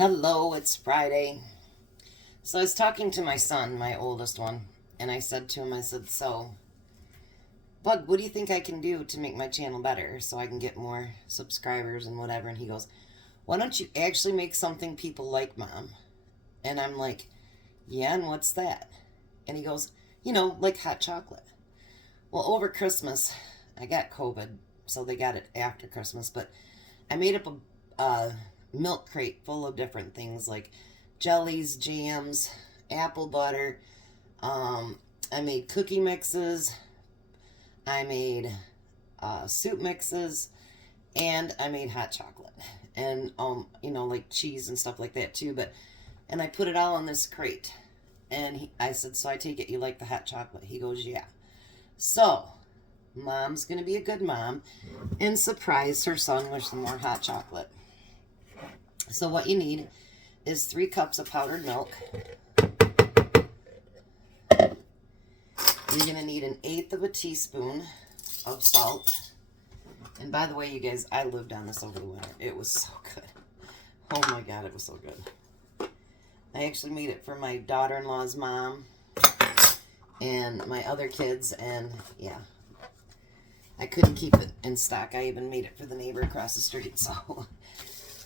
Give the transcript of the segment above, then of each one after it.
Hello, it's Friday. So I was talking to my son, my oldest one, and I said to him, so, Bug, what do you think I can do to make my channel better so I can get more subscribers and whatever? And he goes, why don't you actually make something people like, Mom? And I'm like, yeah, and what's that? And he goes, like hot chocolate. Well, over Christmas, I got COVID, so they got it after Christmas, but I made up a milk crate full of different things like jellies, jams, apple butter. I made cookie mixes. I made soup mixes, and I made hot chocolate, and like cheese and stuff like that too. And I put it all in this crate, and I said, so I take it you like the hot chocolate? He goes, yeah. So Mom's gonna be a good mom and surprise her son with some more hot chocolate. So what you need is 3 cups of powdered milk. You're going to need 1/8 of a teaspoon of salt. And by the way, you guys, I lived on this over the winter. It was so good. Oh my God, it was so good. I actually made it for my daughter-in-law's mom and my other kids, and yeah, I couldn't keep it in stock. I even made it for the neighbor across the street, so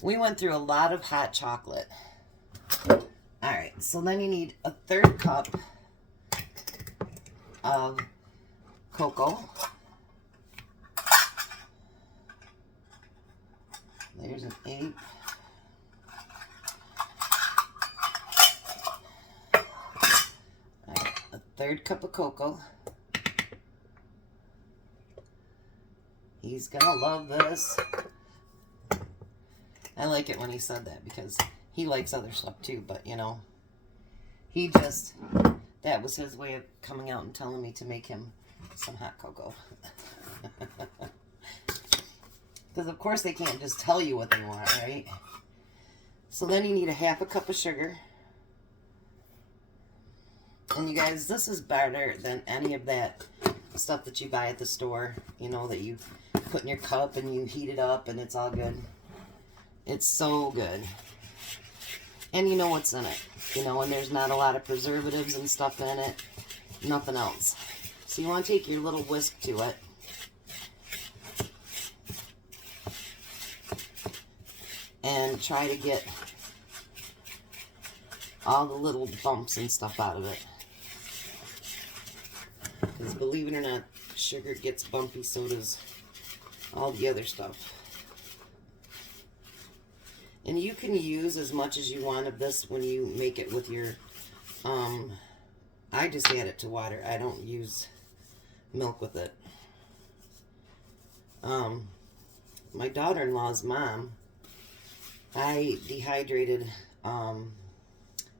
we went through a lot of hot chocolate. All right, so then you need 1/3 cup of cocoa. There's 1/8. All right, 1/3 cup of cocoa. He's gonna love this. I like it when he said that because he likes other stuff too, but that was his way of coming out and telling me to make him some hot cocoa. Because of course they can't just tell you what they want, right? So then you need 1/2 cup of sugar. And you guys, this is better than any of that stuff that you buy at the store, that you put in your cup and you heat it up and it's all good. It's so good. And you know what's in it. And there's not a lot of preservatives and stuff in it. Nothing else. So you want to take your little whisk to it. And try to get all the little bumps and stuff out of it. Because believe it or not, sugar gets bumpy, so does all the other stuff. And you can use as much as you want of this when you make it with your, I just add it to water. I don't use milk with it. My daughter-in-law's mom, I dehydrated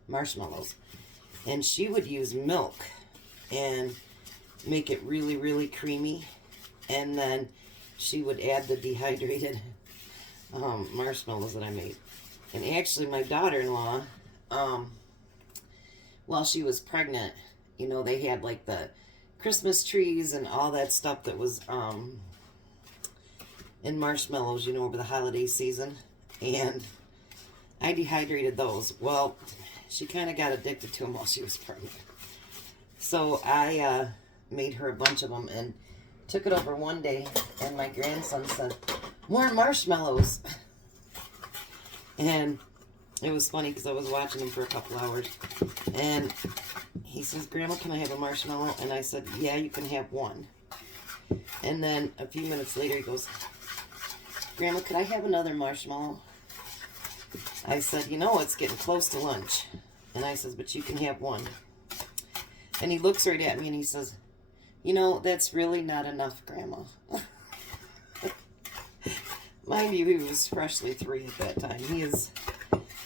marshmallows. And she would use milk and make it really, really creamy. And then she would add the dehydrated marshmallows that I made. And actually my daughter-in-law, while she was pregnant, they had like the Christmas trees and all that stuff that was in marshmallows, over the holiday season. And I dehydrated those. Well, she kind of got addicted to them while she was pregnant. So I made her a bunch of them and took it over one day, and my grandson said, more marshmallows. And it was funny because I was watching him for a couple hours. And he says, Grandma, can I have a marshmallow? And I said, yeah, you can have one. And then a few minutes later, he goes, Grandma, could I have another marshmallow? I said, it's getting close to lunch. And I says, but you can have one. And he looks right at me and he says, that's really not enough, Grandma. Mind you, he was freshly 3 at that time. He is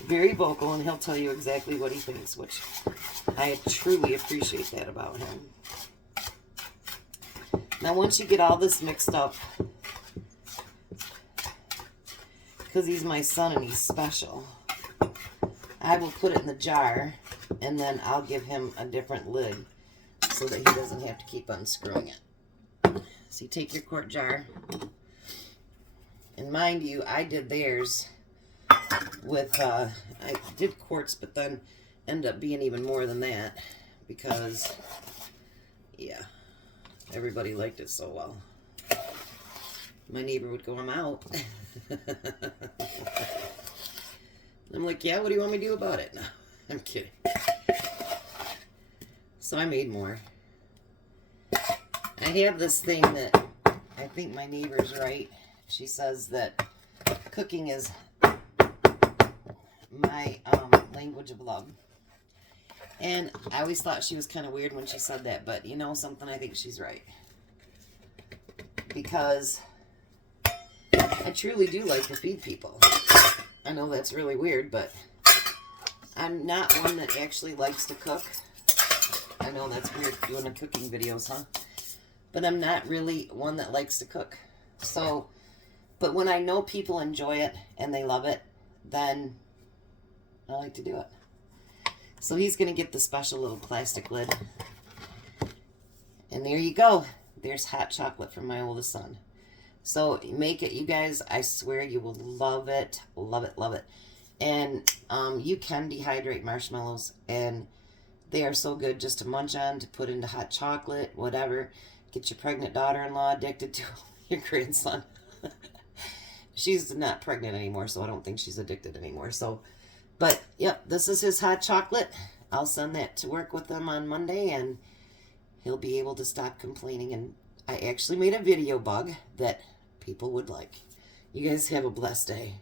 very vocal, and he'll tell you exactly what he thinks, which I truly appreciate that about him. Now, once you get all this mixed up, because he's my son and he's special, I will put it in the jar, and then I'll give him a different lid so that he doesn't have to keep unscrewing it. So you take your quart jar, and mind you, I did theirs with, I did quartz, but then ended up being even more than that because, yeah, everybody liked it so well. My neighbor would go, I'm out. I'm like, yeah, what do you want me to do about it? No, I'm kidding. So I made more. I have this thing that I think my neighbor's right. She says that cooking is my language of love. And I always thought she was kind of weird when she said that, but you know something, I think she's right. Because I truly do like to feed people. I know that's really weird, but I'm not one that actually likes to cook. I know that's weird doing the cooking videos, huh? But I'm not really one that likes to cook. So, but when I know people enjoy it and they love it, then I like to do it. So he's going to get the special little plastic lid. And there you go. There's hot chocolate from my oldest son. So make it, you guys. I swear you will love it. Love it, love it. And you can dehydrate marshmallows. And they are so good just to munch on, to put into hot chocolate, whatever. Get your pregnant daughter-in-law addicted to your grandson. She's not pregnant anymore, so I don't think she's addicted anymore. So, but, yep, this is his hot chocolate. I'll send that to work with him on Monday, and he'll be able to stop complaining. And I actually made a video bug that people would like. You guys have a blessed day.